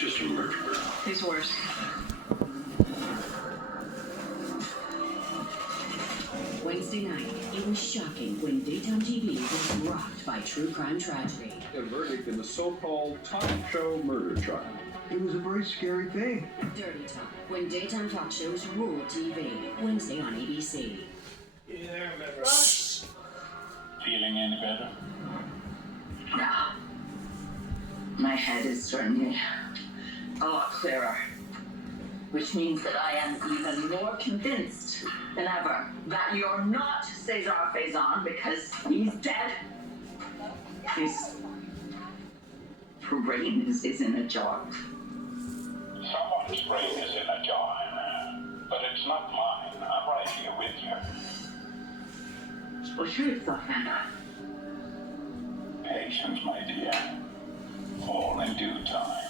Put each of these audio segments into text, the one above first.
just a murderer. He's worse. Wednesday night, it was shocking when daytime TV was rocked by true crime tragedy. A verdict in the so-called talk show murder trial. It was a very scary thing. Dirty Talk, when daytime talk shows rule TV. Wednesday on ABC. Feeling any better? No. My head is certainly a lot clearer. Which means that I am even more convinced than ever that you're not Cesar Faison because he's dead. His brain is in a jar. Someone's brain is in a jar, but it's not mine. I'm right here with you. Well, sure it's not, Amanda. Patience, my dear. All in due time.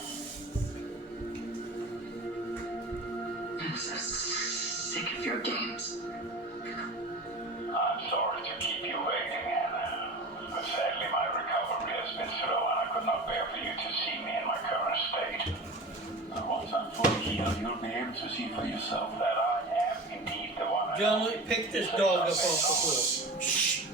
I'm so sick of your games. I'm sorry to keep you waiting, Anna. But sadly, my recovery has been slow, and I could not bear for you to see me in my current state. But once I'm fully healed, you'll be able to see for yourself that I am indeed the one. John Wick picked this dog up off the floor. Shh.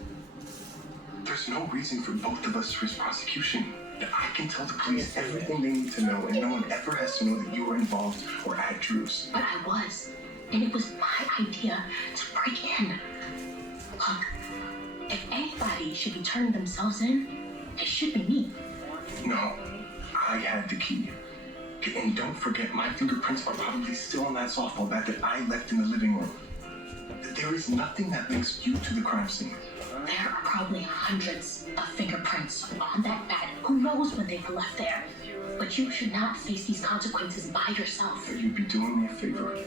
There's no reason for both of us to risk prosecution. I can tell the police everything they need to know, and no one ever has to know that you were involved or at Drew's. But I was. And it was my idea to break in. Look, if anybody should be turning themselves in, it should be me. No, I had the key. And don't forget, my fingerprints are probably still on that softball bat that I left in the living room. There is nothing that links you to the crime scene. There are probably hundreds of fingerprints on that bat. Who knows when they were left there? But you should not face these consequences by yourself. You'd be doing me a favor.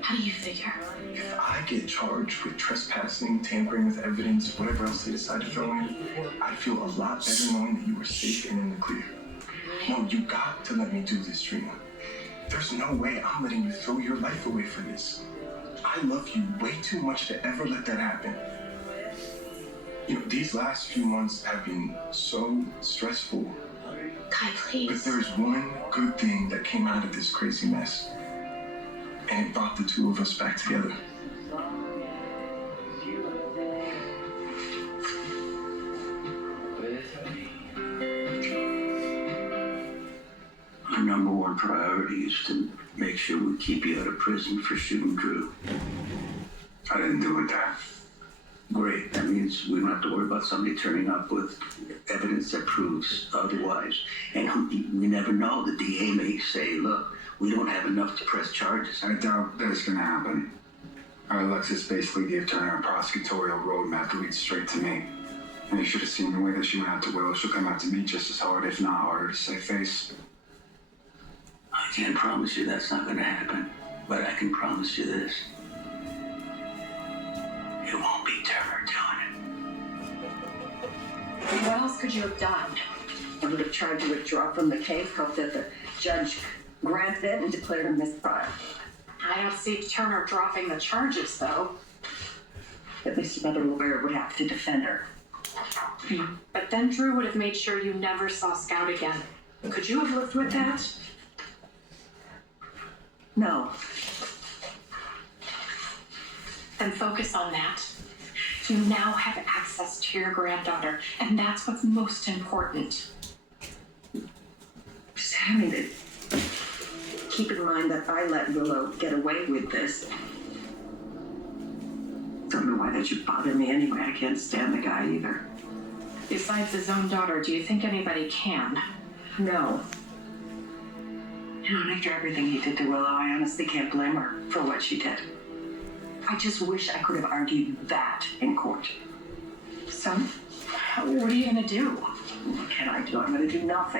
How do you figure? If I get charged with trespassing, tampering with evidence, whatever else they decide to throw in, I'd feel a lot better knowing that you were safe and in the clear. No, you got to let me do this, Trina. There's no way I'm letting you throw your life away for this. I love you way too much to ever let that happen. You know, these last few months have been so stressful. Kai, But please. there's one good thing that came out of this crazy mess. And it brought the two of us back together. Our number one priority is to make sure we keep you out of prison for shooting Drew. I didn't do it that. Great. That means we don't have to worry about somebody turning up with evidence that proves otherwise. And we never know. The DA may say, look, we don't have enough to press charges. I doubt that's gonna happen. Alexis basically gave Turner a prosecutorial roadmap that leads straight to me. And you should have seen the way that she went out to Willow. She'll come out to me just as hard, if not harder, to save face. I can't promise you that's not going to happen. But I can promise you this. It won't be Turner doing it. What else could you have done? I would have tried to withdraw from the case, hoped that the judge granted it and declared a mistrial. I don't see Turner dropping the charges, though. At least another lawyer would have to defend her. But then Drew would have made sure you never saw Scout again. Could you have lived with that? No. Then focus on that. You now have access to your granddaughter, and that's what's most important. Sammy, keep in mind that I let Willow get away with this. Don't know why that should bother me anyway. I can't stand the guy either. Besides his own daughter, do you think anybody can? No. You know, after everything he did to Willow, I honestly can't blame her for what she did. I just wish I could have argued that in court. So, what are you gonna do? What can I do? I'm gonna do nothing.